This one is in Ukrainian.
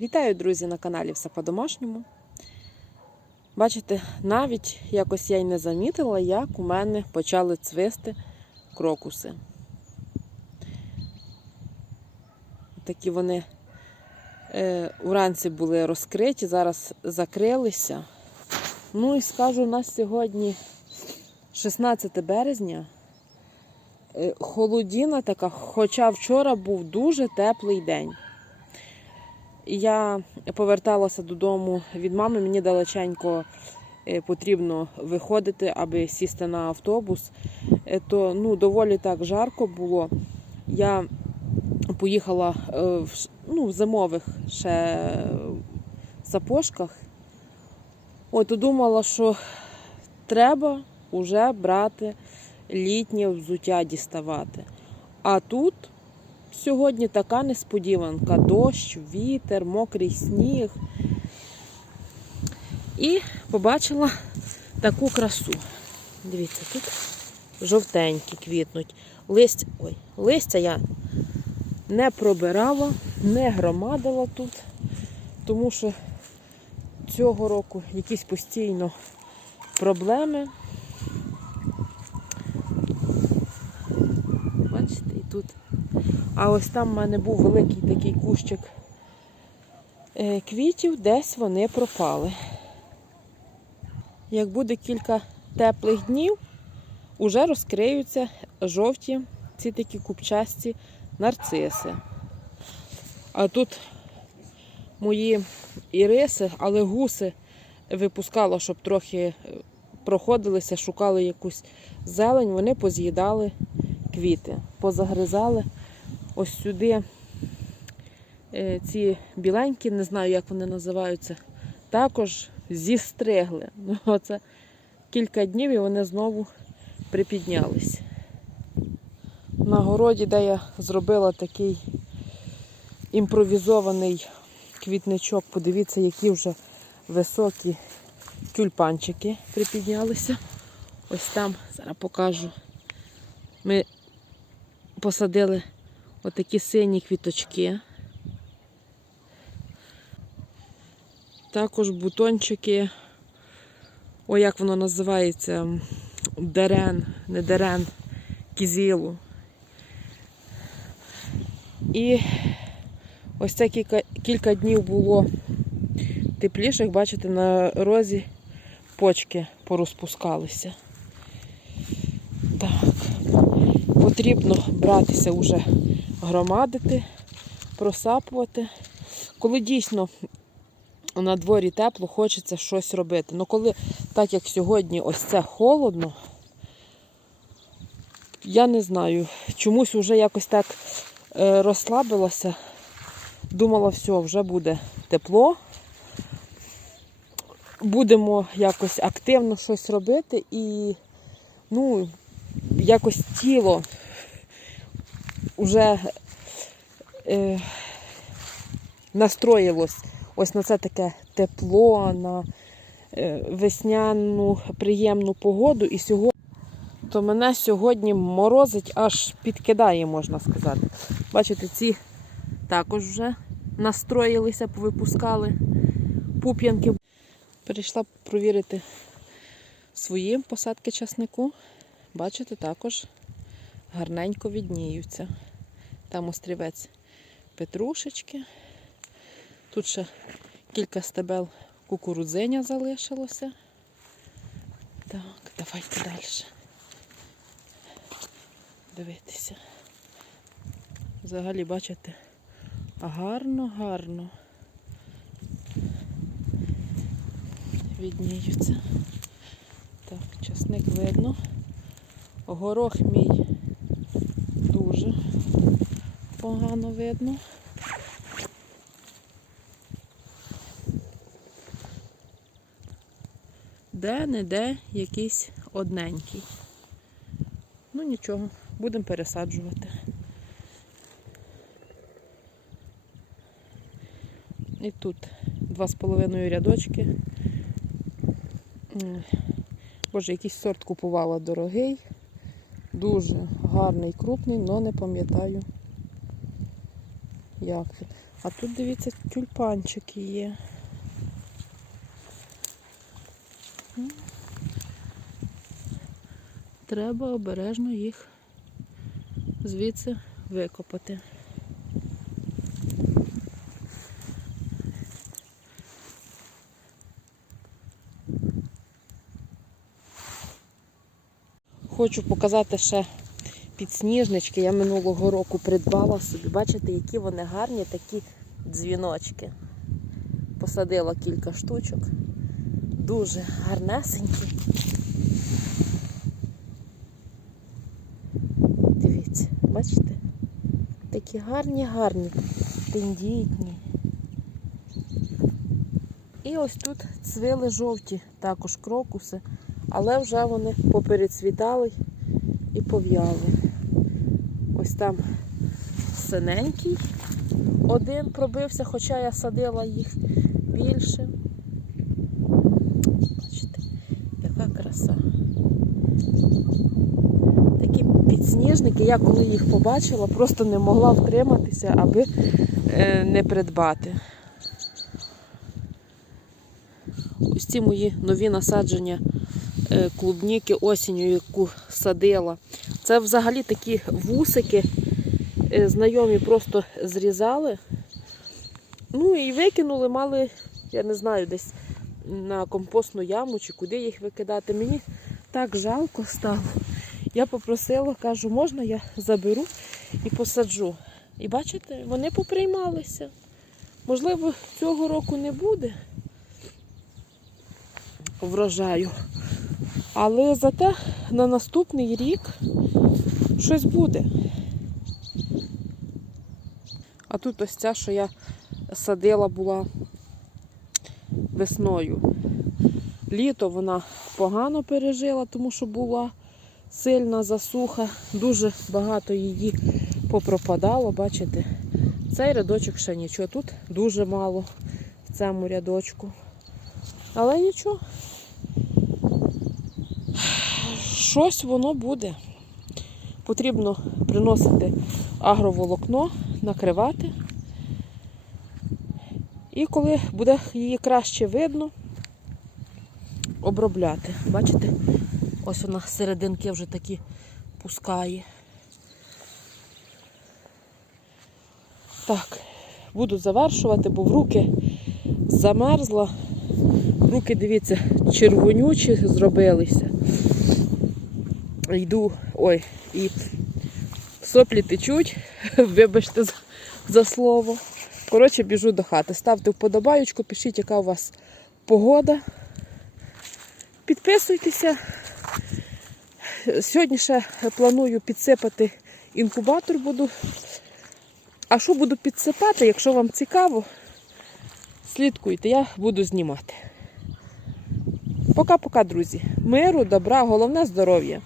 Вітаю, друзі, на каналі Все по-домашньому. Бачите, навіть якось я й не замітила, як у мене почали цвисти крокуси. Такі вони е, уранці були розкриті, зараз закрилися. Ну і скажу, у нас сьогодні 16 березня. Е, холодіна така, хоча вчора був дуже теплий день. Я поверталася додому від мами, мені далеченько е, потрібно виходити, аби сісти на автобус. Е, То ну, доволі так жарко було. Я поїхала е, в, ну, в зимових ще сапожках. От думала, що треба вже брати літнє взуття діставати. А тут Сьогодні така несподіванка: дощ, вітер, мокрий сніг. І побачила таку красу. Дивіться, тут жовтенькі квітнуть. Листя, ой, листя я не пробирала, не громадила тут, тому що цього року якісь постійно проблеми. Бачите, і тут а ось там в мене був великий такий кущик е, квітів, десь вони пропали. Як буде кілька теплих днів, уже розкриються жовті ці такі купчасті нарциси. А тут мої іриси, але гуси випускала, щоб трохи е, проходилися, шукали якусь зелень, вони поз'їдали квіти, позагризали ось сюди е, ці біленькі, не знаю, як вони називаються, також зістригли. Ну, оце кілька днів і вони знову припіднялись. На городі, де я зробила такий імпровізований квітничок, подивіться, які вже високі тюльпанчики припіднялися. Ось там, зараз покажу. Ми посадили отакі сині квіточки. Також бутончики, о, як воно називається, дерен, не дерен, кізілу. І ось це кілька, кілька днів було тепліших, бачите, на розі почки порозпускалися. Так, потрібно братися вже громадити, просапувати. Коли дійсно на дворі тепло, хочеться щось робити. Ну коли, так як сьогодні, ось це холодно, я не знаю, чомусь вже якось так е, розслабилася. Думала, все, вже буде тепло. Будемо якось активно щось робити і ну, якось тіло вже е, настроїлось ось на це таке тепло, на е, весняну приємну погоду. І сьогодні то мене сьогодні морозить, аж підкидає, можна сказати. Бачите, ці також вже настроїлися, повипускали пуп'янки. Перейшла провірити свої посадки часнику. Бачите, також гарненько відніються. Там острівець петрушечки. Тут ще кілька стебел кукурудзиня залишилося. Так, давайте далі. Дивитися. Взагалі, бачите, гарно, гарно. Відніються. Так, часник видно. Горох мій дуже погано видно. Де-не-де якийсь одненький. Ну нічого, будемо пересаджувати. І тут два з половиною рядочки. Боже, якийсь сорт купувала дорогий. Дуже гарний, крупний, але не пам'ятаю, як він. А тут, дивіться, тюльпанчики є. Треба обережно їх звідси викопати. Хочу показати ще підсніжнички. Я минулого року придбала собі. Бачите, які вони гарні, такі дзвіночки. Посадила кілька штучок. Дуже гарнесенькі. Дивіться, бачите? Такі гарні, гарні, тендітні. І ось тут цвіли жовті, також крокуси, але вже вони поперецвітали і пов'яли. Ось там синенький один пробився, хоча я садила їх більше. Бачите, яка краса. Такі підсніжники, я коли їх побачила, просто не могла втриматися, аби е, не придбати. Ось ці мої нові насадження е, клубніки осінню, яку садила. Це взагалі такі вусики е, знайомі просто зрізали. Ну і викинули, мали, я не знаю, десь на компостну яму чи куди їх викидати. Мені так жалко стало. Я попросила, кажу, можна я заберу і посаджу. І бачите, вони поприймалися. Можливо, цього року не буде врожаю. Але зате на наступний рік щось буде. А тут ось ця, що я садила, була весною. Літо вона погано пережила, тому що була сильна засуха. Дуже багато її попропадало, бачите? Цей рядочок ще нічого. Тут дуже мало в цьому рядочку. Але нічого. Щось воно буде. Потрібно приносити агроволокно, накривати. І коли буде її краще видно, обробляти. Бачите? Ось вона серединки вже такі пускає. Так, буду завершувати, бо в руки замерзла. Руки, дивіться, червонючі зробилися. Йду, ой, і соплі течуть, вибачте за, за слово. Коротше, біжу до хати. Ставте вподобаючку, пишіть, яка у вас погода. Підписуйтеся. Сьогодні ще планую підсипати інкубатор буду. А що буду підсипати, якщо вам цікаво, слідкуйте, я буду знімати. Пока-пока, друзі. Миру, добра, головне здоров'я.